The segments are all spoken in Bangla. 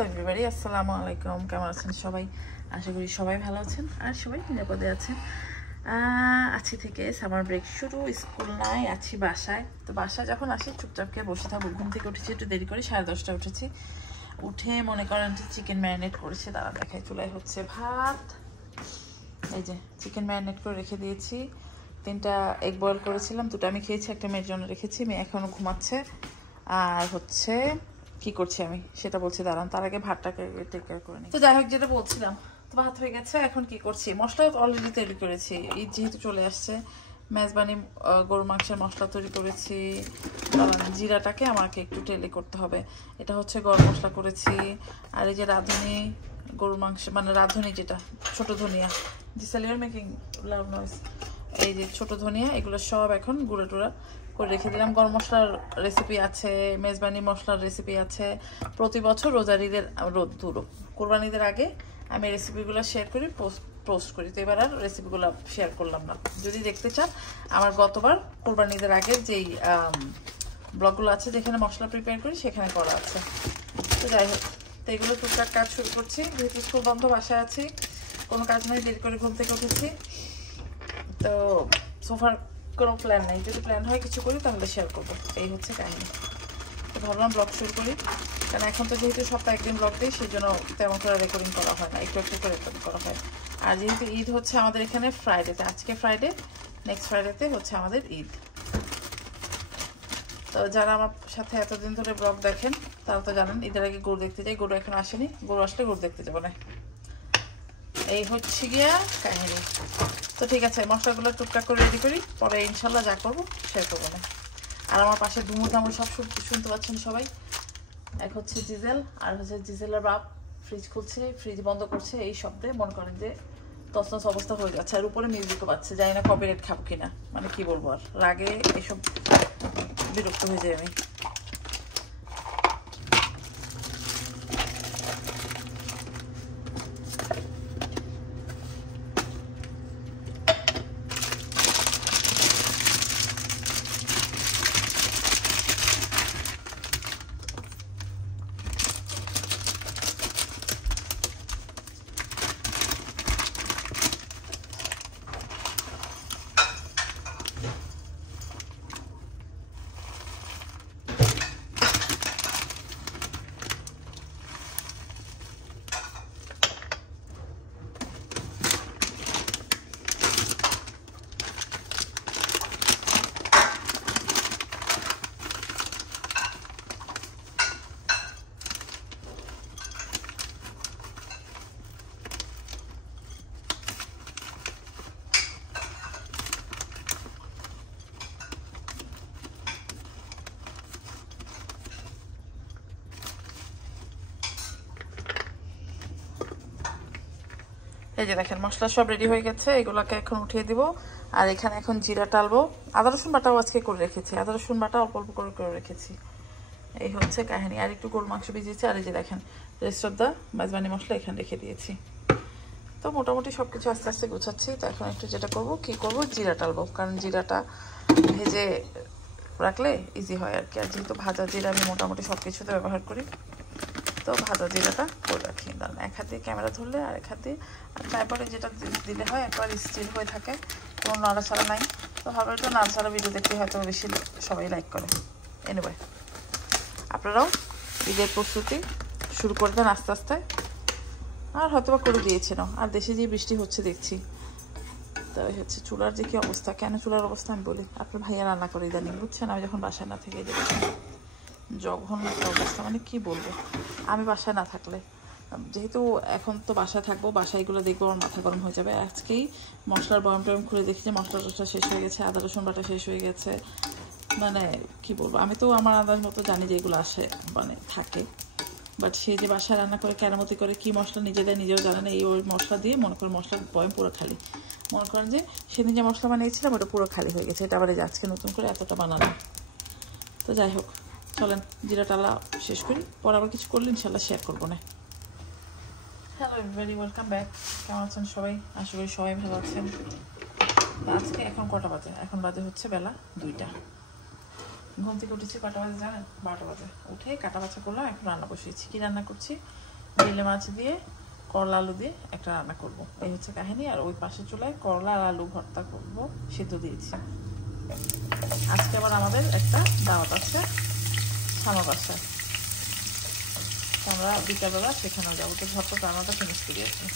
হ্যালো এভরিবডি, আসসালামু আলাইকুম। কেমন আছেন সবাই? আশা করি সবাই ভালো আছেন আর সবাই নিরাপদে আছেন। আজকে থেকে সামার ব্রেক শুরু, স্কুল নাই, আছি বাসায়। তো বাসায় যখন আসি চুপচাপকে বসে থাকবো। ঘুম থেকে উঠেছি একটু দেরি করে, 10:30 উঠেছি। উঠে মনে করেন যে চিকেন ম্যারিনেট করেছে, তারা দেখায় চুলায় হচ্ছে ভাত। এই যে চিকেন ম্যারিনেট করে রেখে দিয়েছি। 3টা এগ বয়েল করেছিলাম, 2টা আমি খেয়েছি, একটা মেয়ের জন্য রেখেছি। মেয়ে এখনো ঘুমাচ্ছে। আর হচ্ছে কি করছি আমি সেটা বলছি, দাঁড়ান। তার আগে ভাতটাকে টেক কেয়ার করে নিই। তো যাই হোক, যেটা বলছিলাম, তো ভাত হয়ে গেছে। এখন কি করছি, মশলা অলরেডি তৈরি করেছি। ঈদ যেহেতু চলে আসছে, মেজবানি গরু মাংসের মশলা তৈরি করেছি। জিরাটাকে আমাকে একটু টেলে করতে হবে। এটা হচ্ছে গরম মশলা করেছি। আর এই যে রাঁধুনি গরুর মাংস, মানে রাঁধুনি যেটা ছোট ধনিয়া, ডিসালিয়ার মেকিং লাভ নয়েস, এই যে ছোট ধনিয়া, এগুলো সব এখন গুঁড়া টুড়া করে রেখে দিলাম। গরম মশলার রেসিপি আছে, মেজবানি মশলার রেসিপি আছে। প্রতি বছর রোজার ঈদের কোরবান ঈদের আগে আমি রেসিপিগুলো শেয়ার করি, পোস্ট করি। তো এবার আর রেসিপিগুলো শেয়ার করলাম না। যদি দেখতে চান, আমার গতবার কোরবান ঈদের আগের যেই ব্লগগুলো আছে যেখানে মশলা প্রিপেয়ার করি, সেখানে করা আছে। তো যাই হোক, তো এগুলো টুকটাক কাজ শুরু করছি। যেহেতু স্কুল বন্ধ, বাসায় আছি, কোনো কাজ নেই, দেরি করে ঘুম থেকে উঠেছি। তো সোফার কোনো প্ল্যান নেই, যদি প্ল্যান হয় কিছু করি তাহলে শেয়ার করবো। এই হচ্ছে কাহিনী। তো ভাবলাম ব্লগ শুরু করি, কারণ এখন তো যেহেতু সপ্তাহে একদিন ব্লগ দিই, সেই জন্য তেমন করে রেকর্ডিং করা হয় না, একটু একটু করে রেকর্ডিং করা হয়। আর যেহেতু ঈদ হচ্ছে আমাদের এখানে ফ্রাইডেতে, আজকে ফ্রাইডে, নেক্সট ফ্রাইডেতে হচ্ছে আমাদের ঈদ। তো যারা আমার সাথে এতদিন ধরে ব্লগ দেখেন তারা তো জানেন ঈদের আগে গরু দেখতে যাই। গরু এখন আসেনি, গরু আসলে গরু দেখতে যাবো না। এই হচ্ছে গিয়া কাহিনী। তো ঠিক আছে, মশলাগুলো টুকটাক করে রেডি করি, পরে ইনশাল্লাহ যা করবো শেয়ার করবো না। আর আমার পাশে দুমুর দামুর সব শুনতে পাচ্ছেন সবাই। এক হচ্ছে জিজেল, আর হচ্ছে জিজেলের বাপ ফ্রিজ খুলছে, ফ্রিজ বন্ধ করছে। এই শব্দে মনে করেন যে তছনছ অবস্থা হয়ে যাচ্ছে। আর উপরে মিউজিকও পাচ্ছে, জানি না কপিরাইট খাবো কিনা, মানে কি বলবো, আর রাগে এসব বিরক্ত হয়ে যায় আমি। এই যে দেখেন মশলা সব রেডি হয়ে গেছে, এগুলোকে এখন উঠিয়ে দিব। আর এখানে এখন জিরা টালবো। আদা রসুন বাটাও আজকে করে রেখেছি, আদা রসুন বাটা অল্প অল্প করে করে রেখেছি। এই হচ্ছে কাহিনী। আর একটু গরুর মাংস ভিজিয়েছি। আর এই যে দেখেন রেস্ট অফ দ্য মেজবানি মশলা এখানে রেখে দিয়েছি। তো মোটামুটি সব কিছু আস্তে আস্তে গোছাচ্ছি। তো এখন একটু যেটা করবো, কি করবো, জিরা টালবো, কারণ জিরাটা ভেজে রাখলে ইজি হয় আর কি। আর যেহেতু ভাজা জিরা আমি মোটামুটি সব কিছুতে ব্যবহার করি, তো ভাজা জিরাটা করে রাখি। দাঁড়ান, এক হাত দিয়ে ক্যামেরা ধরলে আর এক হাত দিয়ে, আর তারপরে যেটা দিলে হয় একবার স্থির হয়ে থাকে, কোনো নাড়াচাড়া নাই। তো ভাবে তো নাড়াচাড়া ভিডিও দেখতে হয়তো বেশি সবাই লাইক করে। এনিওয়ে, আপনারাও ঈদের প্রস্তুতি শুরু করে দেন আস্তে আস্তে, আর হয়তো বা করে দিয়েছেন। আর দেশে যে বৃষ্টি হচ্ছে দেখছি। তো হচ্ছে চুলার যে কি অবস্থা, কেন চুলার অবস্থা আমি বলি, আপনার ভাইয়া রান্না করে ইদানিং, বুঝছেন। আমি যখন বাসায় না থেকে যাই, জঘন্য একটা অবস্থা, মানে কি বলবো। আমি বাসায় না থাকলে, যেহেতু এখন তো বাসায় থাকবো, বাসায়গুলো দেখবো, আমার মাথা গরম হয়ে যাবে। আজকেই মশলার বয়াম টয়াম খুলে দেখি যে মশলা টশলা শেষ হয়ে গেছে, আদা রসুন বাটা শেষ হয়ে গেছে। মানে কি বলবো, আমি তো আমার আন্দাজ মতো জানি যে এগুলো আসে, মানে থাকে। বাট সে যে বাসায় রান্না করে কেরামতি করে, কি মশলা নিজে দেয় নিজেও জানে না। এই ওই মশলা দিয়ে মনে করেন মশলার বয়াম পুরো খালি। মনে করেন যে সেদিন যে মশলা বানিয়েছিলাম ওটা পুরো খালি হয়ে গেছে। এটা আবার আজকে নতুন করে এতটা বানালাম। তো যাই হোক, চলেন জিরা টালা শেষ করি, পর আবার কিছু করলে ইনশাল্লাহ শেয়ার করবো না। Hello everybody, welcome back. কেমন আছেন সবাই? আশা করি সবাই ভালো আছেন। আজকে এখন কটা বাজে? এখন বাজে হচ্ছে বেলা 2টা। ঘুম থেকে উঠেছি কটা বাজে জানেন? 12টা বাজে। উঠে কাটা বাছা করলাম, এখন রান্না বসিয়েছি। কি রান্না করছি বেলে মাছ দিয়ে করলা আলু দিয়ে একটা রান্না করব, এই হচ্ছে কাহিনী। আর ওই পাশে চুলায় করলা আর আলু ভর্তা করব, সিদ্ধ দিয়েছি। আজকে আবার আমাদের একটা দাওয়াত আছে আমার বাসায়, আমরা বিকালবেলা সেখানেও যাবো। তো ঝটপট রান্নাটা ফিনিশ করি আর কি।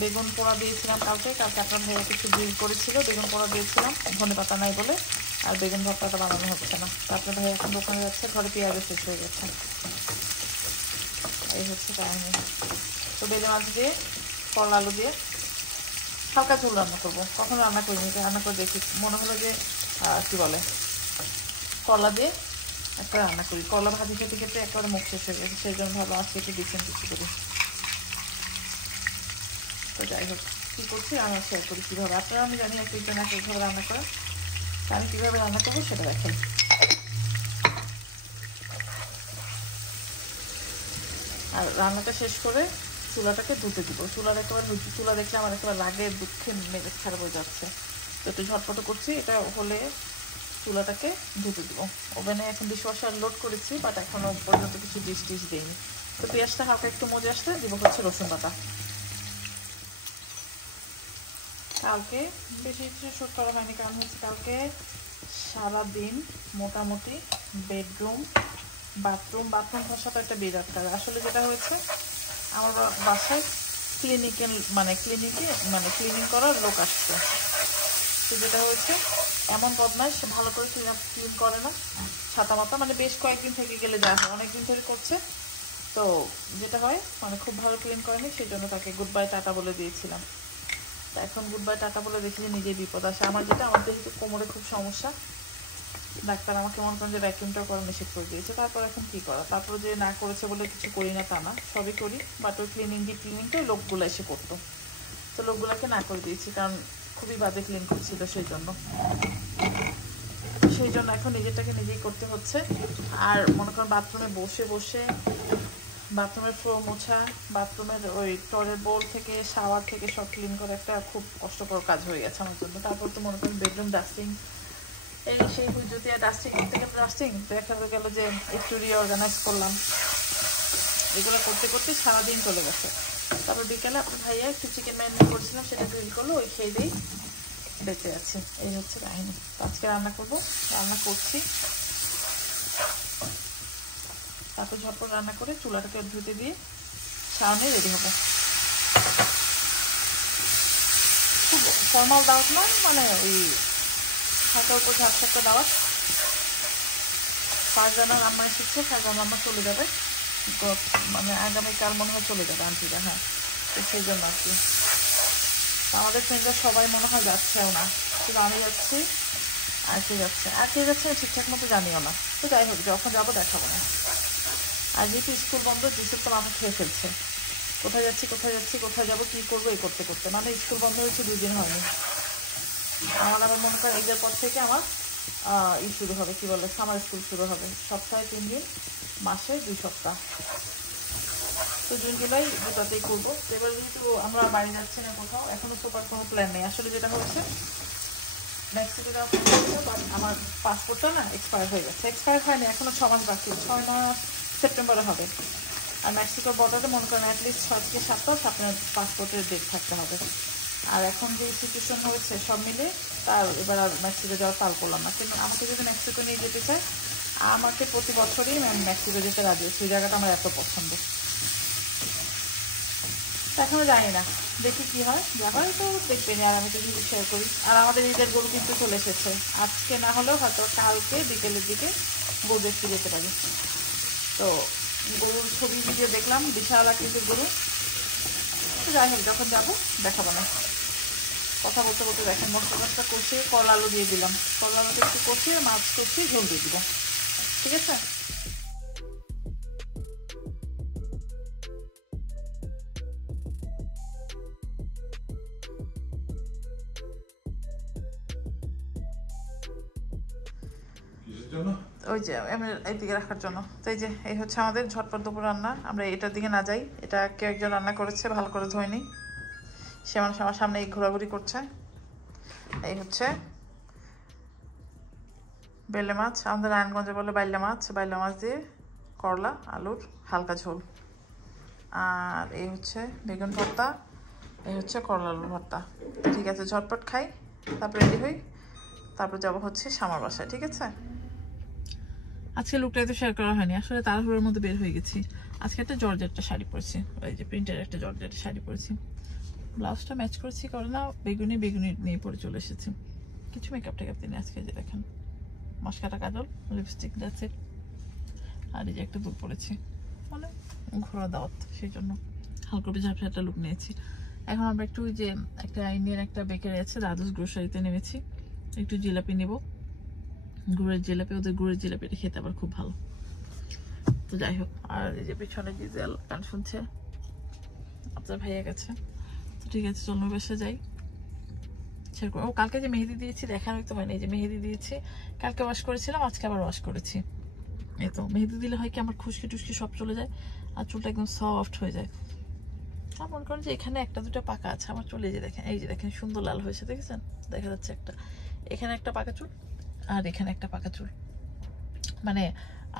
বেগুন পোড়া দিয়েছিলাম কালকে আপনার ভাইয়া কিছু বিল করেছিল, বেগুন পোড়া দিয়েছিলাম, ধনে পাতা নাই বলে। আর বেগুন ভর্তাটা বানানো হচ্ছে না, তারপরে ভাইয়া এখন দোকানে যাচ্ছে, ঘরে পেঁয়াজও শেষ হয়ে গেছে। এই হচ্ছে কাহিনী। তো বেলে মাছ দিয়ে করলা আলু দিয়ে হালকা ঝোল রান্না করবো। কখনো রান্না করিনি, রান্না করে দেখি, মনে হলো যে কি বলে করলা দিয়ে একটা রান্না করি। করলা ভাজি খেতে খেতে একবারে মুখ শেষ হয়ে গেছে, সেই জন্য ভালো আজকে একটু ডিফারেন্ট কিছু করি। তো যাই হোক, কী করছি রান্না শেয়ার করি কীভাবে। আপনারা আমি জানি একজন একভাবে রান্না করেন, তা আমি কীভাবে রান্না করবো সেটা দেখেন। আর রান্নাটা শেষ করে চুলাটাকে ধুতে দিব। চুলার একেবারে চুলা দেখলে আমার একেবারে রাগে দুঃখে মেজাজ খারাপ হয়ে যাচ্ছে। তো একটু ঝটপট করছি, এটা হলে চুলাটাকে ধুতে দিব। ওভেনে এখন ডিশওয়াশার লোড করেছি, বাট এখনও পর্যন্ত কিছু ডিশ দিইনি। তো পেঁয়াজটা হালকা একটু মজে আসলে দিব হচ্ছে রসুন বাটা। কালকে বেশি কিছু শ্যুট করা হয়নি, কারণ হচ্ছে কালকে সারাদিন মোটামুটি বাথরুম ঘষাটা একটা বিরাট কাজ। আসলে যেটা হয়েছে, আমার বাসায় ক্লিনিং করার লোক আসছে। তো যেটা হয়েছে, এমন বদমাইশ ভালো করে ক্লিন করে না, ছাতা মাতা বেশ কয়েকদিন থেকে গেলে যা হয়, অনেকদিন ধরে করছে। তো যেটা হয় খুব ভালো ক্লিন করেনি, সেই জন্য তাকে গুড বাই টাটা বলে দিয়েছিলাম। তা এখন গুড বাই টাটা বলে দেখি যে নিজেই বিপদ আসে। আমার যেহেতু কোমরে খুব সমস্যা, ডাক্তার আমাকে মনে করেন যে ভ্যাকিউমটা করা নিষেধ করে দিয়েছে। তারপর এখন কি করা, তারপর যে না করেছে বলে কিছু করি না তা না, সবই করি। বাট ওই ডিপ ক্লিনিংটা লোকগুলো এসে করতো, তো লোকগুলোকে না করে দিয়েছি, কারণ খুবই বাজে ক্লিন করছিল। সেই জন্য এখন নিজেরটাকে নিজেই করতে হচ্ছে। আর মনে করেন বাথরুমে বসে বাথরুমের ফ্লোর মোছা, বাথরুমের ওই টয়লেট বোল থেকে শাওয়ার থেকে সব ক্লিন করা একটা খুব কষ্টকর কাজ হয়ে গেছে আমার জন্য। তারপর তো মনে করেন বেডরুম ডাস্টিং, এই সেই হুজুতিয়া ডাস্টিং দেখা গেল যে একটু রিঅর্গানাইজ করলাম। এগুলো করতে করতে সারাদিন চলে গেছে। তারপর বিকেলে আপনার ভাইয়া একটু চিকেন ম্যারিনেট করেছিলাম, সেটা গ্রিল করলো, ওই খেয়ে দিয়েই বেঁচে আছে। এই হচ্ছে কাহিনী। আজকে রান্না করছি। তারপর ঝটপট রান্না করে চুলাটাকে ধুতে দিয়ে সামনে রেডি হবো। খুব ফর্মাল দাওয়াত না, ওই হাতের উপর ঝাপসাপটা দাওয়াত। ফারজানার আম্মা এসেছে, ফারজানার আম্মা চলে যাবে, আগামীকাল মনে হয় চলে যাবে আন্টিরা। হ্যাঁ, তো সেই জন্য আর কি আমাদের ফ্রেন্ডরা সবাই মনে হয় যাচ্ছেও না, শুধু আমি যাচ্ছি আর কে যাচ্ছে ঠিকঠাক মতো জানিও না। তো যাই হোক, যখন যাবো দেখাবো না। আর যেহেতু স্কুল বন্ধ, জিসুর তো মাথা খেয়ে ফেলছে, কোথায় যাচ্ছি কোথায় যাবো কী করবো এই করতে করতে। স্কুল বন্ধ হয়েছে 2 দিন হয়নি। আমার আবার মনে করেন ঈদের পর থেকে আমার শুরু হবে, কি বলে, সামার স্কুল শুরু হবে। সপ্তাহে 3 দিন, মাসে 2 সপ্তাহ। তো জুন জুলাই দুটাতেই করবো। তো এবার যেহেতু আমরা বাড়ি যাচ্ছি না কোথাও, এখনো সুপার কোনো প্ল্যান নেই। আসলে যেটা হয়েছে, মেক্সিকো যাওয়া আমার পাসপোর্টটা না এক্সপায়ার হয়ে গেছে। এক্সপায়ার হয়নি, এখনো 6 মাস বাকি, 6 মাস সেপ্টেম্বরে হবে। আর মেক্সিকোর বর্ডারে মনে করেন অ্যাটলিস্ট 6 থেকে 7 মাস আপনার পাসপোর্টের ডেট থাকতে হবে। আর এখন যে সিচুয়েশন হয়েছে সব মিলে, তার এবার আর মেক্সিকো যাওয়ার পাল করলাম না। কিন্তু আমাকে যদি মেক্সিকো নিয়ে যেতে চায়, আমাকে প্রতি বছরই মেক্সিকো যেতে রাজি আছে। ওই জায়গাটা আমার এত পছন্দ। এখনো জানি না, দেখি কি হয়, যা হয় তো দেখবেনি। আর আমি তো যদি শেয়ার করি। আর আমাদের ঈদের গরু কিন্তু চলে এসেছে, আজকে না হলেও হয়তো কালকে বিকেলের দিকে গরু দেখতে যেতে পারি। তো গরুর ছবি ভিডিও দেখলাম, বিশাল আকৃতির গরু। তো যাই হোক, যখন যাবো দেখাবো না। কথা বলতে বলতে দেখেন মশলা কষিয়ে করলা আলু দিয়ে দিলাম। করলা আলুটা একটু কষিয়ে মাছ কষিয়ে ঝোল দিয়ে দিব, ঠিক আছে। ওই যে এইদিকে রাখার জন্য। তো এই হচ্ছে আমাদের ঝটপট দুপুর রান্না। আমরা এটার দিকে না যাই, এটা কেউ একজন রান্না করেছে, ভালো করে ধোয়নি। সে মানুষ আমার সামনে ঘোরাঘুরি করছে। এই হচ্ছে বেলে মাছ, আমাদের নারায়ণগঞ্জে বলে বাইলা মাছ দিয়ে করলা আলুর হালকা ঝোল, আর এই হচ্ছে বেগুন ভর্তা, এই হচ্ছে করলা আলুর ভর্তা। ঠিক আছে, ঝটপট খাই, তারপর রেডি হই, তারপর যাবো হচ্ছে শামার বাসায়। ঠিক আছে, আজকে লুকটা তো শেয়ার করা হয়নি, আসলে তাড়াহুড়োর মধ্যে বের হয়ে গেছি। আজকে একটা জর্জেটটা শাড়ি পরেছি, ওই যে প্রিন্টের একটা জর্জেট শাড়ি পরেছি, ব্লাউজটা ম্যাচ করেছি করে না, বেগুনি নিয়ে পরে চলে এসেছি। কিছু মেকআপ টেকআপ দিনে আজকে, যে দেখেন mascara, kajal, lipstick, that's it. আর এই যে একটা দুল পরেছি, মানে ঘোরা দাওয়াত, সেই জন্য হালকা ঝাপসা একটা লুক নিয়েছি। এখন আমরা একটু যে একটা ইন্ডিয়ান একটা বেকারি আছে দাদুস গ্রোসারিতে নেমেছি, একটু জিলাপি নেব, গুড়ের জিলাপি, ওদের গুড়ের জিলাপিটা খেতে আবার খুব ভালো। তো যাই হোক, আর এই যে পেছনে ডিজেল গান শুনছে, আপনার ভাইয়া গেছে। তো ঠিক আছে, চলুন বাসা যাই। ও কালকে যে মেহেদি দিয়েছি দেখানো তো হয়নি, এই যে মেহেদি দিয়েছি, কালকে ওয়াশ করেছিলাম, আজকে আবার ওয়াশ করেছি। এই তো মেহেদি দিলে হয় কি আমার খুশকি টুসকি সব চলে যায়, আর চুলটা একদম সফট হয়ে যায়। আর মনে করেন যে এখানে একটা দুটো পাকা আছে, আমার চুলে যে দেখেন, এই যে দেখেন সুন্দর লাল হয়েছে, দেখেছেন, দেখা যাচ্ছে একটা, এখানে একটা পাকা চুল আর এখানে একটা পাকা চুল, মানে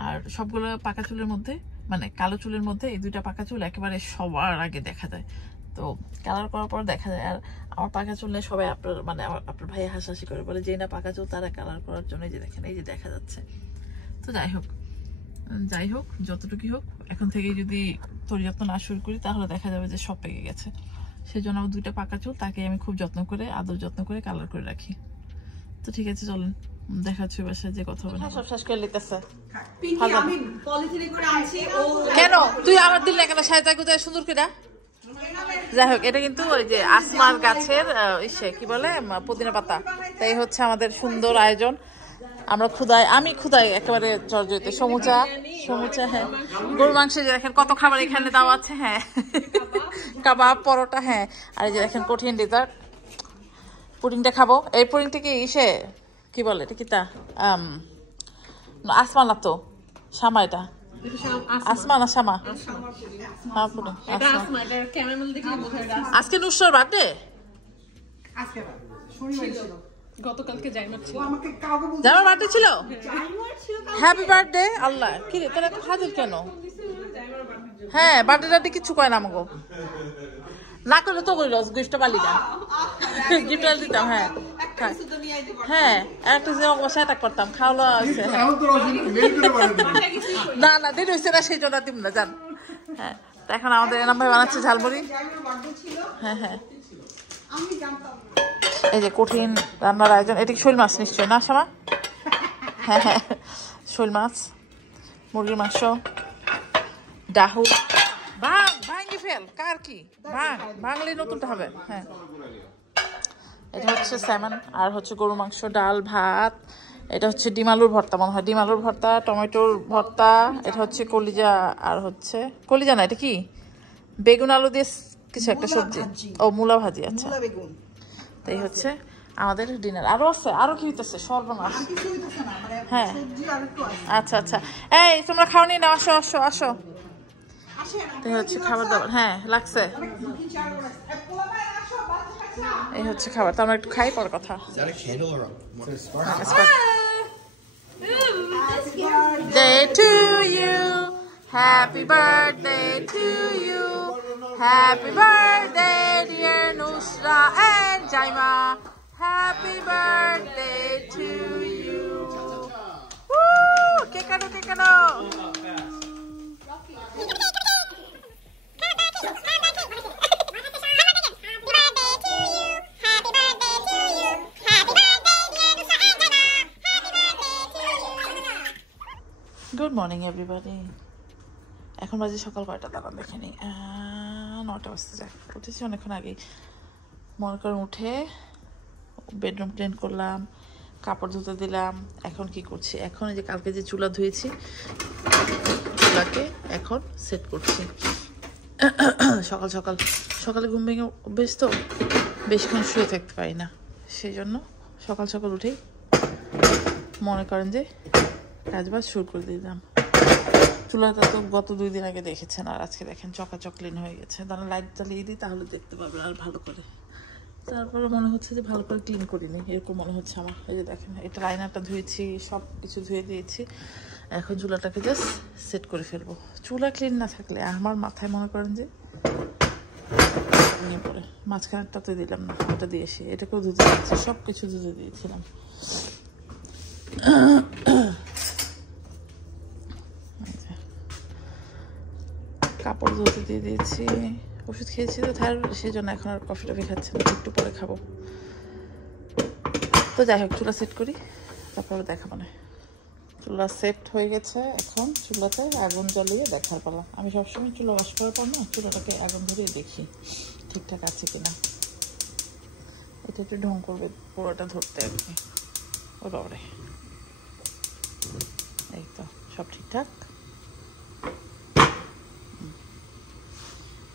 আর সবগুলো পাকা চুলের মধ্যে, মানে কালো চুলের মধ্যে এই দুইটা পাকা চুল একেবারে সবার আগে দেখা যায়। তো কালার করার পর দেখা যায়। আর আমার পাকা চুল নিয়ে সবাই আপনার মানে আপনার ভাই হাসাহাসি করে বলে যে না পাকা চুল তারা কালার করার জন্য, এই যে দেখেন, এই যে দেখা যাচ্ছে। তো যাই হোক যতটুকুই হোক, এখন থেকে যদি যত্ন না শুরু করি তাহলে দেখা যাবে যে সব পেকে গেছে। সেই জন্য আমার দুইটা পাকা চুল, তাকে আমি খুব যত্ন করে আদর যত্ন করে কালার করে রাখি। তো ঠিক আছে, চলেন দেখা হচ্ছে বাসায় যে কথা হবে। সব শেষ করে লিখতেছে, কেন তুই আমার দিল না কেন সাইজা গুজায় সুন্দর করে। যাই হোক, এটা কিন্তু ওই যে আসমার গাছের ইসে কি বলে পুদিনা পাতা। তাই হচ্ছে আমাদের সুন্দর আয়োজন। আমরা আমি ক্ষুদায় একেবারে জর্জরিত। সমুচা, হ্যাঁ, গরুর মাংস, যে দেখেন কত খাবার এখানে দেওয়া আছে, হ্যাঁ, কাবাব, পরোটা, হ্যাঁ, আর এই যে দেখেন কঠিন ডেজার্ট, পুডিংটা খাবো। এই পুডিংটা কি ইসে কি বলে, এটা কি তা আসমা না তো শামা, এটা আসমা না শামা? আজকে নুসরার বার্থডে, গতকালকে জাইমার বার্থডে ছিল। Happy birthday. আল্লাহ, কি রে তোর এত হাজির কেন? হ্যাঁ, বার্থডে কিছু কয় না আমাকে, না করলে তো করিল গিফট পালি না, গিফট দিতাম। হ্যাঁ হ্যাঁ, একটা যে অবশ্যই অ্যাটাক করতাম, খাওয়া আছে। না না দেরি হয়েছে না, সেই জন্য দিব না, জান। হ্যাঁ, তো এখন আমাদের এনাম ভাই বানাচ্ছে ঝালমুড়ি। হ্যাঁ হ্যাঁ, এই যে কঠিন রান্নার আয়োজন। এটা কি শৈল মাছ নিশ্চয় না শামা? হ্যাঁ হ্যাঁ, শৈল মাছ, মুরগির মাংস, ডাহু, ভাঙি ফেল, কার কি ভাঙলে নতুনটা হবে। হ্যাঁ, এটা হচ্ছে স্যামন, আর হচ্ছে গরু মাংস, ডাল, ভাত। এটা হচ্ছে ডিম আলুর ভর্তা, মনে হয় ডিম আলুর ভর্তা, টমেটোর ভর্তা। এটা হচ্ছে কলিজা, আর হচ্ছে কলিজা না, এটা কি বেগুন আলু দিয়ে কিছু একটা সবজি, ও মূলা ভাজি। আচ্ছা, তাই হচ্ছে আমাদের ডিনার। আরো আছে, আরো কি হইতেছে সর্বনাশ। হ্যাঁ আচ্ছা আচ্ছা, এই তোমরা খাও নি না, আসো আসো আসো। এই হচ্ছে খাবার দাবার, হ্যাঁ লাগছে, এই হচ্ছে খাবার। তো আমরা একটু খাই, পর কথা। Day to you, happy birthday to you, happy birthday dear Nusra and Jaima, happy birthday to you. Woo! Kekano. Good morning everybody. এখন বাজে সকাল 9টা, দাঁড়ান দেখে নিই, 9টা বাজতে যায়। উঠেছি অনেকক্ষণ আগেই, মনে করেন উঠে বেডরুম ক্লিন করলাম, কাপড় ধুতে দিলাম। এখন কি করছি, এখন এই যে কালকে যে চুলা ধুয়েছি, চুলাকে এখন সেট করছি। সকালে ঘুম ভেঙে অভ্যেস তো, বেশিক্ষণ শুয়ে থাকতে পারি না, সেই জন্য সকাল উঠেই মনে করেন যে কাজবাজ শুরু করে দিলাম। চুলাটা তো গত 2 দিন আগে দেখেছেন, আর আজকে দেখেন চকাচক ক্লিন হয়ে গেছে। দাঁড়ান লাইট জ্বালিয়ে দিই, তাহলে দেখতে পাবেন আর ভালো করে। তারপরে মনে হচ্ছে যে ভালো করে ক্লিন করিনি, এরকম মনে হচ্ছে আমার। এই যে দেখেন, এটা লাইনারটা ধুয়েছি, সব কিছু ধুয়ে দিয়েছি। এখন চুলাটাকে জাস্ট সেট করে ফেলবো। চুলা ক্লিন না থাকলে আমার মাথায় মনে করেন যে নিয়ে পড়ে। মাঝখানেরটাতে দিলাম না, ওটা দিয়ে এসে এটাকেও ধুতে দিচ্ছি, সব কিছু ধুতে দিয়েছিলাম। কাপড় ধুতে দিয়ে দিয়েছি। ওষুধ খেয়েছি তো থাইরয়েড, সেই জন্য এখন আর কফি টফি খাচ্ছি না, একটু পরে খাবো। তো যাই হোক, চুলা সেট করি, তারপরে দেখাবো না। চুলা সেট হয়ে গেছে, এখন চুলাতে আগুন জ্বালিয়ে দেখার পালা। আমি সবসময় চুলা ওয়াশ করার পর না চুলাটাকে আগুন ধরিয়ে দেখি ঠিকঠাক আছে কিনা। এটা একটু ঢং করবে পুরোটা ধরতে আর কি। ও বাবারে, এই তো সব ঠিকঠাক।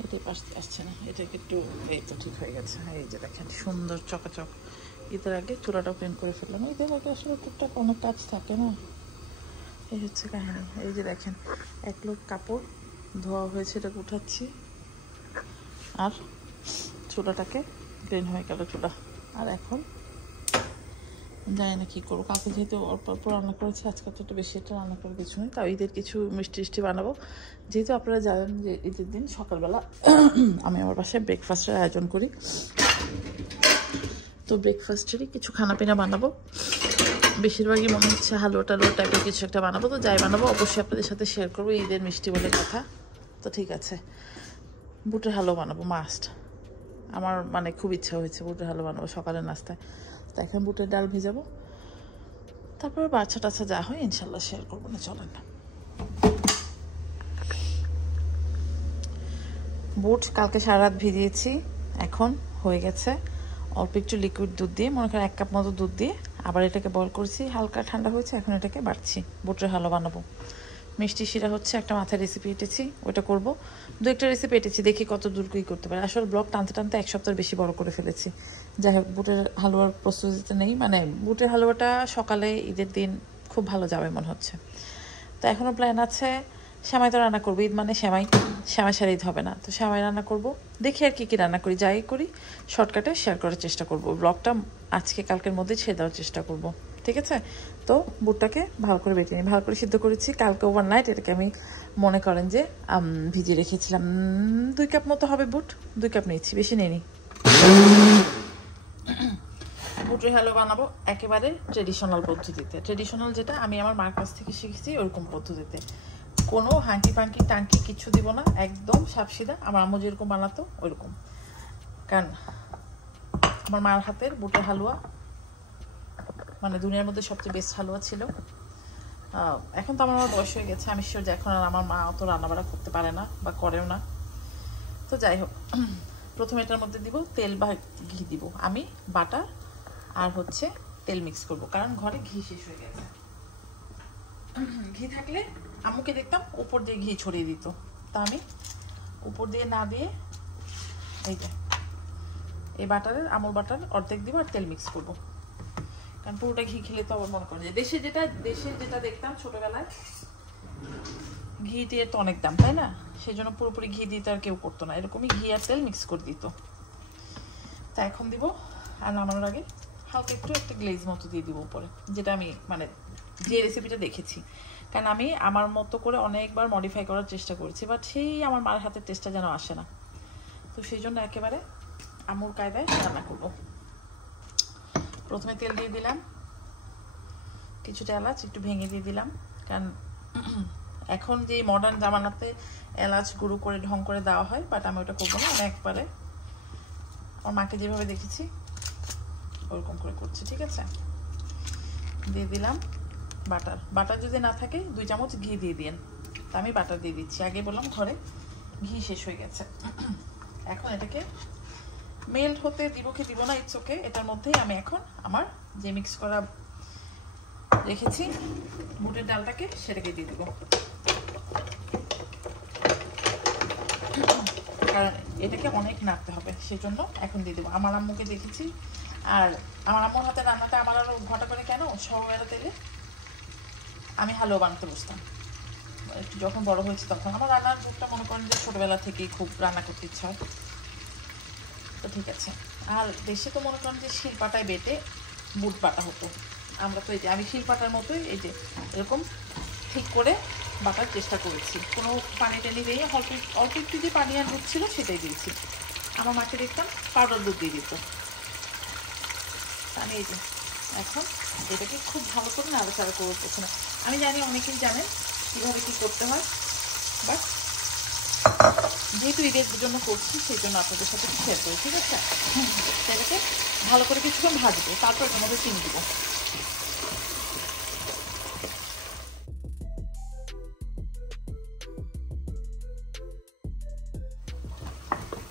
এটাই পাশ দিয়ে আসছে না, এটাকে একটু, এই তো ঠিক হয়ে গেছে। এই যে দেখেন সুন্দর চকাচক। ঈদের আগে চুলাটা ক্লিন করে ফেললাম। ঈদের আগে আসলে টুকটাক অনেক কাজ থাকে না, এই হচ্ছে কাহিনী। এই যে দেখেন এক লোক কাপড় ধোয়া হয়েছে, এটাকে উঠাচ্ছি, আর চুলাটাকে ক্লিন হয়ে গেল চুলা। আর এখন জানি না কী করবো, কালকে যেহেতু অল্প অল্প রান্না করেছি, আজকে তো একটু বেশি একটা রান্না করার কিছু নেই। তাও ঈদের কিছু মিষ্টি টিষ্টি বানাবো। যেহেতু আপনারা জানেন যে ঈদের দিন সকালবেলা আমি আমার বাসায় ব্রেকফাস্টের আয়োজন করি, তো ব্রেকফাস্টেরই কিছু খানাপিনা বানাবো। বেশিরভাগই মনে হচ্ছে হালুয়া টালুয়া টাইপের কিছু একটা বানাবো। তো যাই বানাবো অবশ্যই আপনাদের সাথে শেয়ার করবো, ঈদের মিষ্টি বলে কথা। তো ঠিক আছে, বুটের হালুয়া বানাবো মাস্ট। আমার মানে খুব ইচ্ছা হয়েছে বুটের হালুয়া বানাবো সকালের নাস্তায়। তো এখন বুটের ডাল ভেজাবো, তারপরে বাচ্চা টাচ্চা যা হয় ইনশাল্লাহ শেয়ার করবো না, চলেন না। বুট কালকে সারা রাত ভিজিয়েছি, এখন হয়ে গেছে। অল্প একটু লিকুইড দুধ দিয়ে, মনে করেন 1 কাপ মতো দুধ দিয়ে আবার এটাকে বয়ল করেছি, হালকা ঠান্ডা হয়েছে। এখন এটাকে বাড়ছি, বুটের হালুয়া বানাবো। মিষ্টি শিরা হচ্ছে একটা মাথায় রেসিপি এঁটেছি, ওইটা করবো। 2-1টা রেসিপি এঁটেছি, দেখি কত দূর কী করতে পারে। আসলে ব্লগ টানতে টানতে 1 সপ্তাহ বেশি বড় করে ফেলেছি। যাই হোক, বুটের হালুয়ার প্রস্তুতিতে নেই, মানে বুটের হালুয়াটা সকালে ঈদের দিন খুব ভালো যাবে মনে হচ্ছে। তো এখনও প্ল্যান আছে সেমাই তো রান্না করবো, ঈদ মানে সেমাই ছাড়া ঈদ হবে না। তো সেমাই রান্না করব, দেখি আর কী রান্না করি। যাই করি শর্টকাটে শেয়ার করার চেষ্টা করব, ব্লগটা আজকে কালকের মধ্যে ছেড়ে দেওয়ার চেষ্টা করব, ঠিক আছে? তো বুটটাকে ভালো করে বেটে নিই, ভালো করে সিদ্ধ করেছি কালকে ওভারনাইট। এটাকে আমি মনে করেন যে ভিজিয়ে রেখেছিলাম। 2 কাপ মতো হবে বুট, 2 কাপ নিয়েছি, বেশি নিইনি। বুটের হালুয়া বানাবো একেবারে ট্রেডিশনাল পদ্ধতিতে। ট্রেডিশনাল যেটা আমি আমার মার কাছ থেকে শিখেছি, ওরকম পদ্ধতিতে। কোনো হাঙ্কি পাঙ্কি টাঙ্কি কিছু দিব না, একদম সাপসিধা আমার আম্মু যেরকম বানাতো ওইরকম। কারণ আমার মার হাতের বুটের হালুয়া মানে দুনিয়ার মধ্যে সবচেয়ে বেস্ট হালুয়া ছিল। এখন তো আমার বয়স হয়ে গেছে, আমি শিওর যে এখন আর আমার মা অত রান্নাবাড়া করতে পারে না বা করেও না। তো যাই হোক, প্রথমে এটার মধ্যে দিব তেল বা ঘি দিব। আমি বাটার আর হচ্ছে তেল মিক্স করব, কারণ ঘরে ঘি শেষ হয়ে গেছে। ঘি থাকলে আম্মুকে দেখতাম উপর দিয়ে ঘি ছড়িয়ে দিত, তা আমি উপর দিয়ে না দিয়ে এই যে এই বাটারের আমুল বাটার অর্ধেক দিব আর তেল মিক্স করব। কারণ পুরোটা ঘি খেলে তো আবার মনে করেন যে দেশে যেটা দেখতাম ছোটবেলায়, ঘি দিয়ে তো অনেক দাম, তাই না? সেই জন্য পুরোপুরি ঘি দিতে আর কেউ করতো না, এরকমই ঘি আর তেল মিক্স করে দিত। তা এখন দিব, আর নামানোর আগে হালকা একটু একটা গ্লেজ মতো দিয়ে দিব উপরে, যেটা আমি মানে যে রেসিপিটা দেখেছি। কারণ আমি আমার মতো করে অনেকবার মডিফাই করার চেষ্টা করেছি, বাট সেই আমার মার হাতের টেস্টটা যেন আসে না। তো সেই জন্য একেবারে আম্মুর কায়দায় রান্না করব। প্রথমে তেল দিয়ে দিলাম, কিছুটা এলাচ একটু ভেঙে দিয়ে দিলাম। কারণ এখন যে মডার্ন জামানাতে এলাচ গুঁড়ো করে ঢং করে দেওয়া হয়, বাট আমি ওটা করবো না। আমি একবারে আমার মাকে যেভাবে দেখেছি ওরকম করে করছি, ঠিক আছে? দিয়ে দিলাম বাটার। বাটার যদি না থাকে 2 চামচ ঘি দিয়ে দিন। তা আমি বাটার দিয়ে দিচ্ছি, আগে বললাম ঘরে ঘি শেষ হয়ে গেছে। এখন এটাকে মেল্ট হতে দিব কি দিব না ইটস ওকে। এটার মধ্যেই আমি এখন আমার যে মিক্স করা রেখেছি বুটের ডালটাকে সেটাকে দিয়ে দিব। কারণ এটাকে অনেক নাড়তে হবে, সেজন্য এখন দিয়ে দেবো। আমার আম্মুকে দেখেছি, আর আমার আম্মুর হাতে রান্নাটা আমার আরও ঘটা করে কেন, সববেলা তেলে আমি হালুয়া বানাতে বসতাম। যখন বড় হয়েছে তখন আমার রান্নার বুটটা মনে করেন যে ছোটবেলা থেকেই খুব রান্না করতে ইচ্ছা হয়। তো ঠিক আছে। আর দেশে তো মনে করেন যে শিলপাটায় বেটে বুট বাটা হতো। আমরা তো এই যে আমি শিলপাটার মতোই এই যে এরকম ঠিক করে বাটার চেষ্টা করেছি, কোনো পানি টানি দিয়ে অল্প অল্প একটু যে পানি আর দুধ ছিল সেটাই দিয়েছি। আমার মাকে দেখতাম পাউডার দুধ দিয়ে দিত। আমি এই যে এখন এটাকে খুব ভালো করে নাড়াচাড়া করবো প্রথমে। আমি জানি অনেকেই জানেন কীভাবে কী করতে হয়, বাট যেহেতু ঈদের জন্য করছি সেই জন্য আপনাদের সাথে শেয়ার করি, ঠিক আছে? এটাকে ভালো করে কিছুক্ষণ ভাজবো, তারপর এটার মধ্যে চিনি দিব।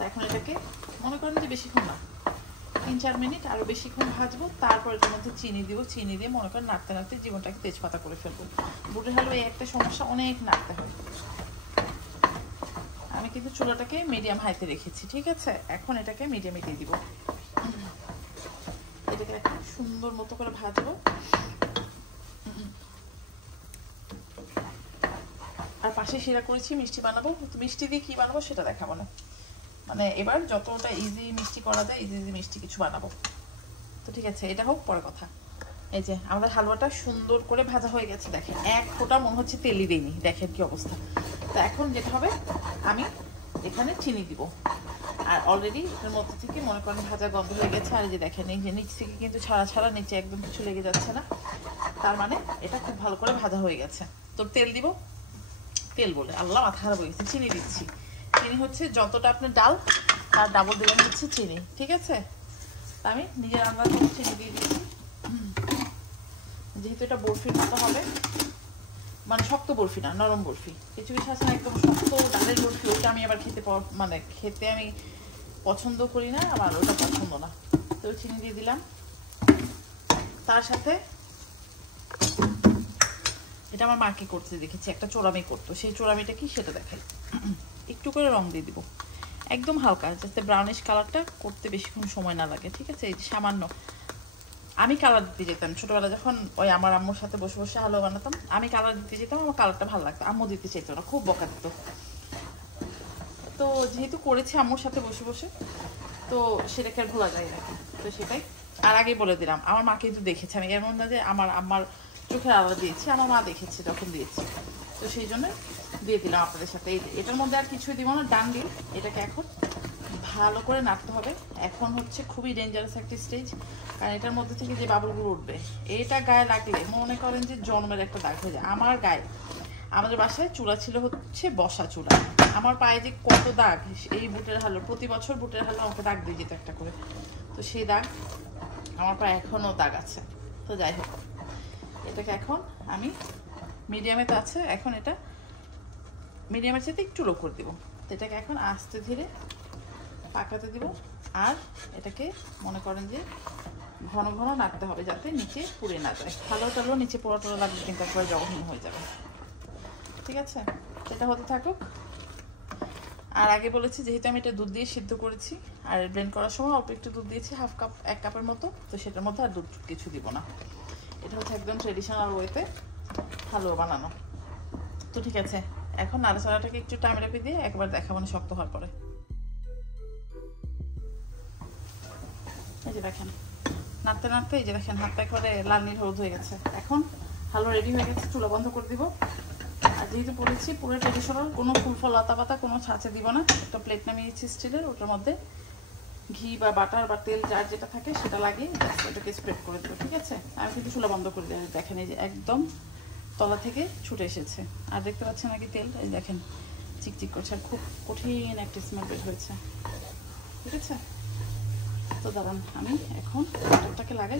এখন এটাকে মনে করেন যে বেশিক্ষণ না, 3-4 মিনিট আরও বেশিক্ষণ ভাজবো, তারপর এটার মধ্যে চিনি দিব। চিনি দিয়ে মনে করেন নাড়তে নাড়তে জীবনটাকে তেজপাতা করে ফেলবো। বুটের হালুয়া এই একটা সমস্যা, অনেক নাড়তে হয়। আমি কিন্তু চুলাটাকে মিডিয়াম হাইতে রেখেছি, ঠিক আছে? এখন এটাকে মিডিয়ামে দিয়ে দিব। এটাকে একটা সুন্দর মতো করে ভাজবো। আর পাশে শিরা করেছি, মিষ্টি বানাবো। তো মিষ্টি দিয়ে কি বানাবো সেটা দেখাবো না, মানে এবার যতটা ইজি মিষ্টি করা যায় ইজি মিষ্টি কিছু বানাবো। তো ঠিক আছে, এটা হোক পরে কথা। এই যে আমাদের হালুয়াটা সুন্দর করে ভাজা হয়ে গেছে, দেখেন এক ফোঁটা মনে হচ্ছে তেলই দেয়নি, দেখেন কি অবস্থা। তো এখন যেটা হবে, আমি এখানে চিনি দিব। আর অলরেডি এর মধ্যে থেকে মনে করেন ভাজা গন্ধ হয়ে গেছে। আর যে দেখেন এই যে নিচ থেকে কিন্তু ছাড়া ছাড়া, নিচে একদম কিছু লেগে যাচ্ছে না, তার মানে এটা খুব ভালো করে ভাজা হয়ে গেছে। তো তেল দিব, তেল বলে আল্লাহ মাথা খারাপ হয়ে গেছে। চিনি দিচ্ছি, চিনি হচ্ছে যতটা আপনার ডাল তার ডাবল দিলাম হচ্ছে চিনি, ঠিক আছে? আমি নিজের আন্দাজ মতো চিনি দিয়ে দিচ্ছি। যেহেতু এটা বরফির মতো হবে, মানে শক্ত বরফি না, নরম বরফি। কিছু কিছু আছে না একদম শক্ত ডালের বরফি, ওটা আমি আবার খেতে আমি পছন্দ করি না, আমার ওটা পছন্দ না। তো চিনি দিয়ে দিলাম। তার সাথে এটা আমার মাকে করতে দেখেছি, একটা চোরামি করতো, সেই চোরামিটা কি সেটা দেখাই। একটু করে রং দিয়ে দিব, একদম হালকা, যাতে ব্রাউনিশ কালারটা করতে বেশিক্ষণ সময় না লাগে, ঠিক আছে? এই সামান্য আমি কালার দিতে যেতাম ছোটবেলা, যখন ওই আমার আম্মুর সাথে বসে বসে হালুয়া বানাতাম, আমি কালার দিতে যেতাম। আমার কালারটা ভালো লাগতো, আম্মু দিতে চাইতো না, খুব বকা দিত। তো যেহেতু করেছি আম্মুর সাথে বসে বসে, তো সেটাকে আর ভোলা যায় না, তো সেটাই। আর আগে বলে দিলাম, আমার মা কিন্তু দেখেছে, আমি এমন না যে আমার চোখের আলাদা দিয়েছি, আমার মা দেখেছে যখন দিয়েছি, তো সেই জন্য দিয়ে দিলাম আপনাদের সাথে। এটার মধ্যে আর কিছুই দিব না, ডান দিই। এটাকে এখন ভালো করে নাড়তে হবে। এখন হচ্ছে খুবই ডেঞ্জারাস একটা স্টেজ, কারণ এটার মধ্যে থেকে যে বাবুলগুলো উঠবে, এটা গায়ে লাগলে মনে করেন যে জন্মের একটা দাগ হয়ে যায়। আমার গায়ে, আমাদের বাসায় চুলা ছিল হচ্ছে বসা চুলা, আমার পায়ে যে কত দাগ, এই বুটের হালুয়া প্রতি বছর বুটের হালুয়া আমাকে দাগ দিয়ে যেত একটা করে, তো সেই দাগ আমার পায়ে এখনও দাগ আছে। তো যাই হোক, এটাকে এখন আমি মিডিয়ামে তো আছে, এখন এটা মিডিয়ামের চাইতে একটু লো করে দিব। তো এটাকে এখন আস্তে ধীরে পাকাতে দিব। আর এটাকে মনে করেন যে ঘন ঘন নাড়তে হবে, যাতে নিচে পুড়ে না যায়। হালুয়া টালুয়া নিচে পোড়া টোড়া লাগলে কিন্তু একবার জঘন্য হয়ে যাবে, ঠিক আছে? এটা হতে থাকুক। আর আগে বলেছি, যেহেতু আমি এটা দুধ দিয়ে সিদ্ধ করেছি, আর ব্লেন্ড করার সময় অল্প একটু দুধ দিয়েছি, 1 কাপের মতো, তো সেটার মধ্যে আর দুধ কিছু দিব না। এটা হচ্ছে একদম ট্রেডিশনাল ওয়েতে হালুয়া বানানো। তো ঠিক আছে, এখন নাড়াচাড়াটাকে একটু টাইম রেখে দিয়ে একবার দেখাবো না শক্ত হওয়ার পরে। এই যে দেখেন নাড়তে নাড়তে, এই যে দেখেন হাতটা একবারে লাল নীল হলুদ হয়ে গেছে। এখন হালুয়া রেডি হয়ে গেছে, চুলা বন্ধ করে দিব। আর যেহেতু বলেছি পুরো ট্রেডিশনাল, কোনো ফুল ফল লতা পাতা কোনো ছাঁচে দিব না। একটা প্লেট নামিয়েছি স্টিলের, ওটার মধ্যে ঘি বা বাটার বা তেল যার যেটা থাকে সেটা লাগিয়ে ওটাকে স্প্রেড করে দেবো, ঠিক আছে? আমি কিন্তু চুলা বন্ধ করে দিই। দেখেন এই যে একদম তলা থেকে ছুটে এসেছে, আর দেখতে পাচ্ছেন নাকি তেল, এই দেখেন চিকচিক করছে, আর খুব কঠিন একটা স্মেল বের হয়েছে, ঠিক আছে? তো দাঁড়ান, আমি এখন বাটারটাকে লাগাই,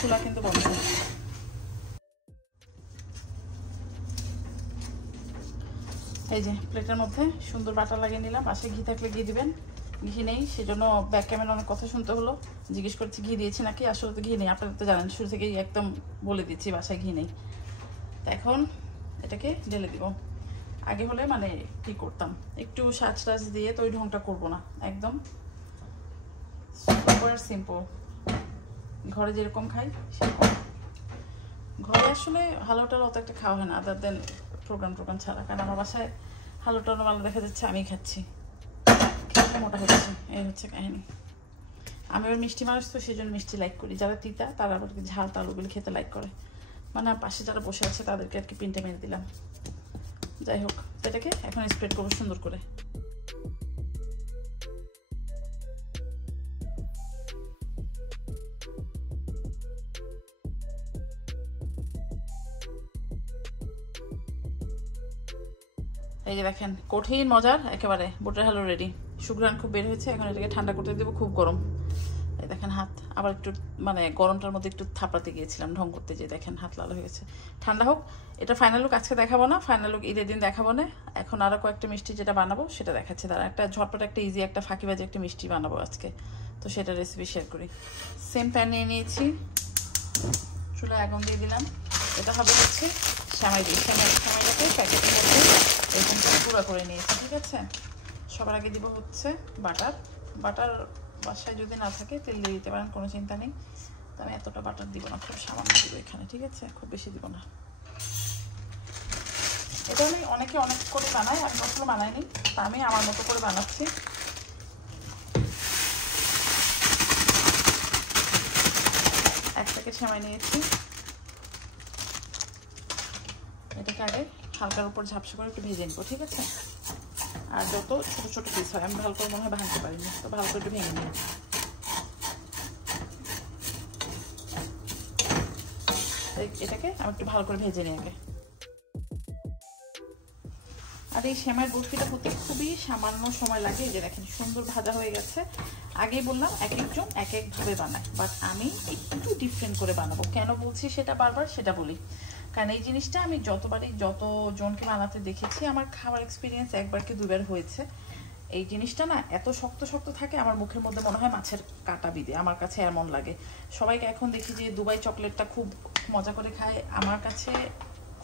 চুলা কিন্তু বন্ধ। এই যে প্লেটের মধ্যে সুন্দর বাটার লাগিয়ে নিলাম। পাশে ঘি থাকলে ঘি দিবেন, ঘি নেই সেজন্য ব্যাক ক্যামেরা অনেক কথা শুনতে হলো, জিজ্ঞেস করছি ঘি দিয়েছি নাকি, আসলে তো ঘি নেই। আপনারা তো জানেন, শুরু থেকেই একদম বলে দিচ্ছি বাসায় ঘি নেই। তো এখন এটাকে ঢেলে দিব। আগে হলে মানে কি করতাম, একটু সাজ টাজ দিয়ে, তো ওই ঢংটা করবো না, একদম সুপার সিম্পল, ঘরে যেরকম খাই সেরকম। ঘরে আসলে হালুয়াটার অত একটা খাওয়া হয় না, আদার দেন প্রোগ্রাম ছাড়া, কারণ আমার বাসায় হালুয়াটা ভালো দেখা যাচ্ছে আমি খাচ্ছি, খেতে মোটা হচ্ছে, এই হচ্ছে কাহিনি। আমি আবার মিষ্টি মানুষ, তো সেই জন্য মিষ্টি লাইক করি। যারা তিতা তারা আবার ঝাল টালুগুলি খেতে লাইক করে, মানে পাশে যারা বসে আছে তাদেরকে আর কি পিনটা মেরে দিলাম। যাই হোক, এটাকে এখন স্প্রেড করবো সুন্দর করে। এই যে দেখেন কঠিন মজার একেবারে বুটের হালুয়া রেডি। সুঘ্রাণ খুব বের হয়েছে, এখন এটাকে ঠান্ডা করতে দেবো, খুব গরম। এই দেখেন হাত আবার একটু মানে গরমটার মধ্যে একটু থাপড়াতে গিয়েছিলাম ঢং করতে, যে দেখেন হাত লাল হয়ে গেছে। ঠান্ডা হোক, এটা ফাইনাল লুক আজকে দেখাবো না, ফাইনাল লুক ঈদের দিন দেখাবো না। এখন আরও কয়েকটা মিষ্টি যেটা বানাবো সেটা দেখাচ্ছে। তারা একটা ঝটপট একটা ইজি একটা ফাঁকিবাজি একটা মিষ্টি বানাবো আজকে, তো সেটা রেসিপি শেয়ার করি। সেম প্যান নিয়ে নিয়েছি, চুলায় আগুন দিয়ে দিলাম। এটা হবে হচ্ছে সেমাই দিয়ে, সেমাইটাকে প্যাকেটের মধ্যে এরকমটা গুঁড়া করে নিয়েছি, ঠিক আছে। সবার আগে দিব হচ্ছে বাটার। বাটার বাসায় যদি না থাকে তেল দিয়ে দিতে পারেন, কোনো চিন্তা নেই। তো আমি এতটা বাটার দিব না, খুব সামান্য দিব এখানে, ঠিক আছে, খুব বেশি দিব না। এটা আমি অনেকে অনেক করে বানাই, আমি কখনো বানাইনি, তা আমি আমার মতো করে বানাচ্ছি। এক প্যাকেট সেমাই নিয়েছি, এটাকে আগে হালকার উপর ঝাপসা করে একটু ভেজে নিবো, ঠিক আছে। আর যত ছোট ছোট পিস হয়, আমি ভালো করে মনে হয় ভাঙতে পারিনি, তো ভালো করে একটু ভেঙে নিই। এটাকে আমি একটু ভালো করে ভেজে নিই আগে। আর এই সেমাইয়ের বরফিটা হতে খুবই সামান্য সময় লাগে। যে দেখেন সুন্দর ভাজা হয়ে গেছে। আগেই বললাম এক একজন এক একভাবে বানায়, বাট আমি একটু ডিফারেন্ট করে বানাবো। কেন বলছি সেটা বারবার সেটা বলি, কারণ এই জিনিসটা আমি যতজনকে বানাতে দেখেছি, আমার খাওয়ার এক্সপিরিয়েন্স একবার কি দুবার হয়েছে। এই জিনিসটা না এত শক্ত শক্ত থাকে, আমার মুখের মধ্যে মনে হয় মাছের কাঁটা বিঁধে, আমার কাছে এমন লাগে। সবাইকে এখন দেখি যে দুবাই চকলেটটা খুব মজা করে খায়, আমার কাছে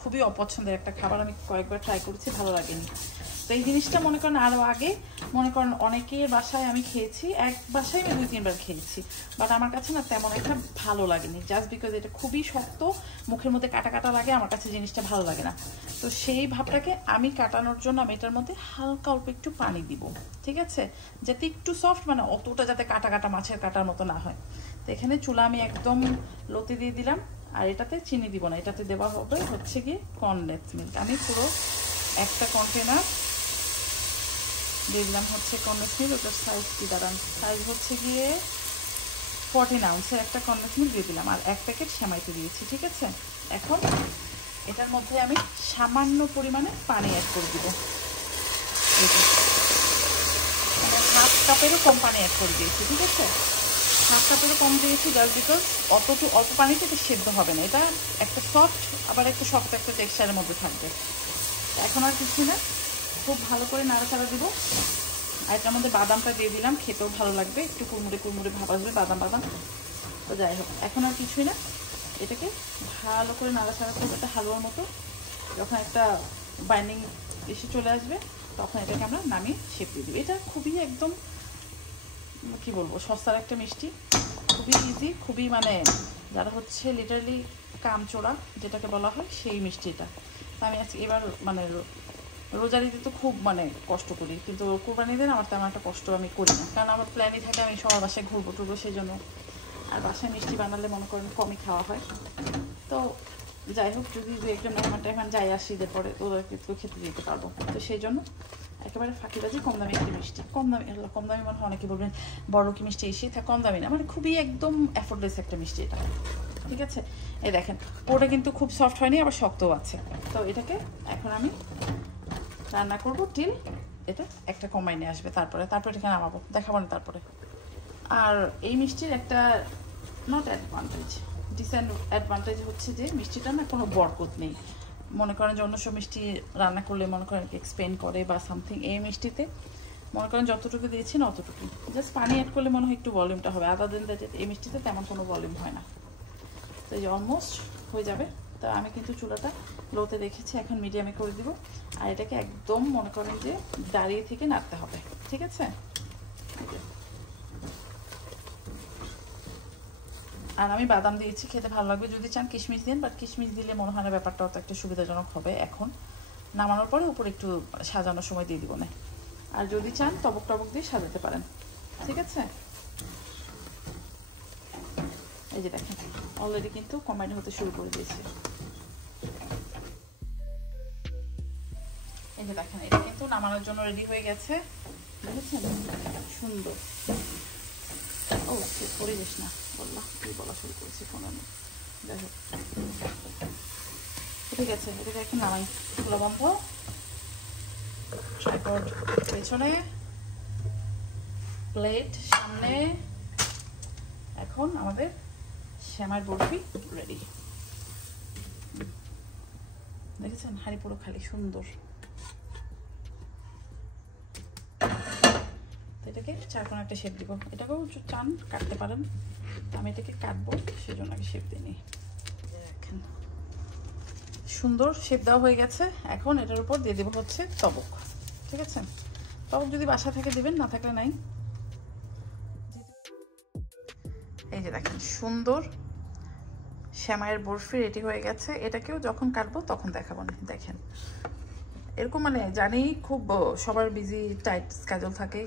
খুবই অপছন্দের একটা খাবার। আমি কয়েকবার ট্রাই করেছি, ভালো লাগেনি। তো এই জিনিসটা মনে করেন আরও আগে মনে করেন অনেকের বাসায় আমি খেয়েছি, এক বাসায় আমি 2-3 বার খেয়েছি, বাট আমার কাছে না তেমন একটা ভালো লাগেনি, জাস্ট বিকজ এটা খুবই শক্ত, মুখের মধ্যে কাটা কাটা লাগে, আমার কাছে জিনিসটা ভালো লাগে না। তো সেই ভাবটাকে আমি কাটানোর জন্য আমি এটার মধ্যে হালকা অল্প একটু পানি দিব, ঠিক আছে, যাতে একটু সফট, মানে অতটা যাতে কাটা কাটা মাছের কাটার মতো না হয়। তো এখানে চুলা আমি একদম লোতে দিয়ে দিলাম। আর এটাতে চিনি দিব না, এটাতে দেওয়া হবে হচ্ছে গিয়ে কনডেন্স মিল্ক। আমি পুরো একটা কন্টেনার দিয়ে দিলাম হচ্ছে কনডেন্স মিল্ক। ওটার সাইজ কি দাঁড়ান, সাইজ হচ্ছে গিয়ে 14 আউন্সের একটা কনডেন্স মিল্ক দিয়ে দিলাম, আর এক প্যাকেট সেমাইতে দিয়েছি, ঠিক আছে। এখন এটার মধ্যে আমি সামান্য পরিমাণে পানি অ্যাড করে দিব, মানে 1/2 কাপেরও কম পানি অ্যাড করে দিয়েছি, ঠিক আছে। 1/2 কাপেরও কম দিয়েছি, জাস্ট বিকজ অল্প পানিতে এটা সেদ্ধ হবে না, এটা একটা সফট আবার একটু শক্ত একটা টেক্সচারের মধ্যে থাকবে। এখন আর কিছু না, খুব ভালো করে নাড়াচাড়া দিব। আর এটার মধ্যে বাদামটা দিয়ে দিলাম, খেতেও ভালো লাগবে, একটু কুড়মুড়ে কুড়মুড়ে ভাব আসবে বাদাম বাদাম। তো যাই হোক, এখন আর কিছুই না, এটাকে ভালো করে নাড়াচাড়া করবো একটা হালুয়ার মতো। যখন একটা বাইন্ডিং এসে চলে আসবে, তখন এটাকে আমরা নামিয়ে শেপ দিয়ে দেবো। এটা খুবই একদম কি বলবো সস্তার একটা মিষ্টি, খুবই ইজি, খুবই মানে যারা হচ্ছে লিটারালি কামচোড়া যেটাকে বলা হয় সেই মিষ্টিটা। তো আমি আজকে এবার মানে রোজার ঈদে তো খুব মানে কষ্ট করি, কিন্তু কোরবানি দিন আমার তেমন একটা কষ্ট আমি করি না, কারণ আমার প্ল্যানই থাকে আমি সবার বাসায় ঘুরবো টুরবো, সেই জন্য। আর বাসায় মিষ্টি বানালে মনে করেন কমই খাওয়া হয়। তো যাই হোক, যদি 2-1 মেহমান টেহমান যাই আসি ঈদের পরে, তো ওদেরকে তো খেতে দিতে পারবো। তো সেই জন্য একেবারে ফাঁকিবাজি কম দামি একটি মিষ্টি। কম দামি মনে হয় অনেকে বলবেন বড় কি মিষ্টি এসেই থাকে, কম দামি না, মানে খুবই একদম অ্যাফোর্ডলেস একটা মিষ্টি এটা, ঠিক আছে। এই দেখেন ওটা কিন্তু খুব সফট হয়নি, আবার শক্তও আছে। তো এটাকে এখন আমি রান্না করবো টিল এটা একটা কমাইনে আসবে, তারপরে এটাকে নামাবো, দেখাবো না তারপরে। আর এই মিষ্টির একটা নট অ্যাডভান্টেজ, ডিসঅ্যাডভান্টেজ হচ্ছে যে মিষ্টিটা না কোনো বরকত নেই। মনে করেন যে অন্য সব মিষ্টি রান্না করলে মনে করেন এক্সপ্লেন করে বা সামথিং, এই মিষ্টিতে মনে করেন যতটুকু দিয়েছেন অতটুকু, জাস্ট পানি অ্যাড করলে মনে হয় একটু ভলিউমটা হবে, আদার দেন দ্যাট এই মিষ্টিতে তেমন কোনো ভলিউম হয় না। তো এই যে অলমোস্ট হয়ে যাবে। তো আমি কিন্তু চুলাটা লোতে রেখেছি, এখন মিডিয়ামে করে দিব। আর এটাকে একদম মনে করেন যে দাঁড়িয়ে থেকে নাড়তে হবে, ঠিক আছে। আর আমি বাদাম দিয়েছি, খেতে ভালো লাগবে, যদি চান কিশমিশ দিন, বাট কিশমিশ দিলে মনে হয় না ব্যাপারটা অত একটা সুবিধাজনক হবে। এখন নামানোর পরে উপরে একটু সাজানোর সময় দিয়ে দিব না, আর যদি চান টবক টবক দিয়ে সাজাতে পারেন, ঠিক আছে। এই যে দেখেন অলরেডি কিন্তু কম্বাইন হতে শুরু করে দিয়েছে। এই যে দেখেন এটা কিন্তু নামানোর জন্য রেডি হয়ে গেছে, দেখেছেন সুন্দর। ও পড়ে যাস না, বললাম কি বলা শুরু করেছি ফোন আমি। যাই হোক ঠিক আছে, এটাকে এখন নামাই। খোলা বন্ধ, ট্রাইপড পেছনে, প্লেট সামনে। এখন আমাদের শ্যামাই বরফি রেডি। দেখেছেন হাঁড়ি পুরো খালি, সুন্দর। এটাকে চারকোনা একটা শেপ দিব। এটাকেও চান কাটতে পারেন, আমি এটাকে কাটবো সেজন্য আগে শেপ দিই। দেখেন সুন্দর শেপ দেওয়া হয়ে গেছে। এখন এটার উপর দিয়ে দেবো হচ্ছে তবক, ঠিক আছে? তবক যদি বাসা থেকে দিবেন, না থাকলে নাই। এই যে দেখেন সুন্দর শ্যামাইয়ের বরফি রেডি হয়ে গেছে। এটাকেও যখন কাটবো তখন দেখাবো না। দেখেন এরকম, মানে জানি খুব সবার বিজি টাইট স্কেজুল থাকে,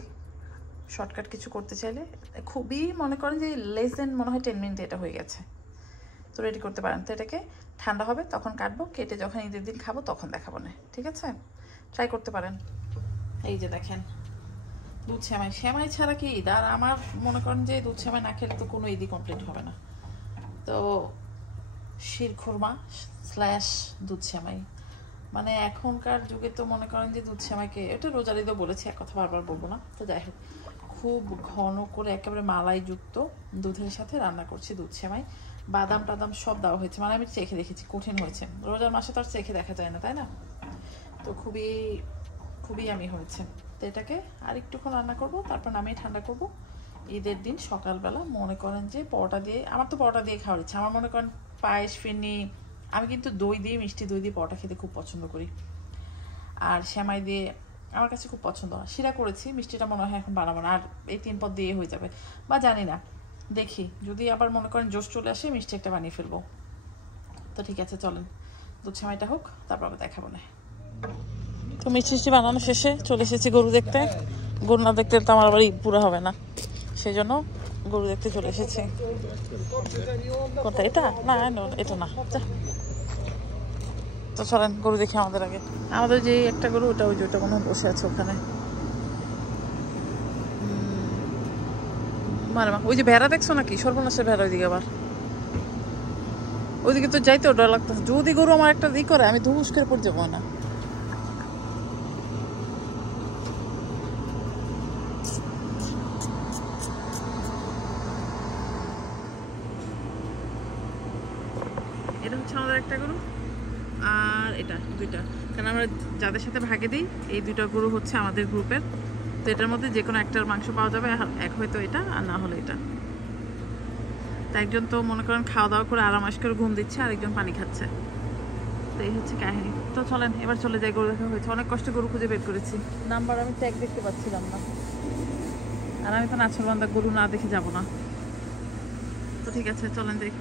শর্টকাট কিছু করতে চাইলে খুবই মনে করেন যে লেস দেন মনে হয় 10 মিনিটে এটা হয়ে গেছে, তো রেডি করতে পারেন। তো এটাকে ঠান্ডা হবে তখন কাটবো, কেটে যখন ঈদের দিন খাবো তখন দেখাবো না, ঠিক আছে? ট্রাই করতে পারেন। এই যে দেখেন দুধ শ্যামাই, শ্যামাই ছাড়া কি ঈদ? আর আমার মনে করেন যে দুধ শ্যামাই না খেলে তো কোনো ঈদই কমপ্লিট হবে না। তো শিরখুরমা স্ল্যাশ দুধ শ্যামাই, মানে এখনকার যুগে তো মনে করেন যে দুধ শ্যামাইকে, এটা রোজার ঈদও বলেছি, এক কথা বারবার বলবো না। তো যাই হোক, খুব ঘন করে একেবারে মালাইযুক্ত দুধের সাথে রান্না করছি দুধ শ্যামাই। বাদাম টাদাম সব দেওয়া হয়েছে, মানে আমি চেখে দেখেছি, কঠিন হয়েছে। রোজার মাসে তো আর চেখে দেখা যায় না, তাই না? তো খুবই খুবই আমি হয়েছে। তো এটাকে আর একটুক্ষণ রান্না করব, তারপর নামিয়ে ঠান্ডা করব। ঈদের দিন সকালবেলা মনে করেন যে পরোটা দিয়ে, আমার তো পরোটা দিয়ে খাওয়ার ইচ্ছা। আমার মনে করেন পায়েস, ফিরনি, আমি কিন্তু দই দিয়ে, মিষ্টি দই দিয়ে পরোটা খেতে খুব পছন্দ করি। আর শ্যামাই দিয়ে আমার কাছে খুব পছন্দ। শিরা করেছি, মিষ্টিটা মনে হয় এখন বানাবো না, আর এই 3 পদ দিয়ে হয়ে যাবে, বা জানি না, দেখি যদি আবার মনে করেন জোশ চলে আসে মিষ্টি একটা বানিয়ে ফেলবো। তো ঠিক আছে চলেন দুধ শ্যামাইটা হোক, তারপর আবার দেখাবো না। তো মিষ্টি বানানো শেষে চলে এসেছি গরু দেখতে। গরু না দেখতে তো আমার আবার ঈদ পুরো হবে না, সেই জন্য গরু দেখতে চলে এসেছি। কোনটা? এটা না, এটা না। তো চলেন গরু দেখি আমাদের আগে। আমাদের যে একটা গরু, ওটা ওই যে ওটা মনে হয় বসে আছে ওখানে। মানে ওই যে ভেড়া দেখছো নাকি? সর্বনাশের ভেড়া ওইদিকে, আবার ওইদিকে তো যাইতেও ডর লাগতেছে। যদি গরু আমার একটা ই করে, আমি ধুস করে পড়ে যাবো না। এটা হচ্ছে আমাদের একটা গরু, আর এটা দুইটা, কারণ আমরা যাদের সাথে ভাগে দিই এই দুইটা গরু হচ্ছে আমাদের গ্রুপের। তো এটার মধ্যে যে কোনো একটার মাংস পাওয়া যাবে, এক হয়তো এটা আর না হলে এটা। তো একজন তো মনে করেন খাওয়া দাওয়া করে আরামাস করে ঘুম দিচ্ছে, আর একজন পানি খাচ্ছে। তো এই হচ্ছে কাহিনী। তো চলেন এবার চলে যাই, গরু দেখা হয়েছে, অনেক কষ্ট গরু খুঁজে বের করেছি। নাম্বার আমি ট্যাগ দেখতে পাচ্ছিলাম না, আর আমি তো নাছরবান্ধা গরু না দেখে যাব না। তো ঠিক আছে চলেন যাই।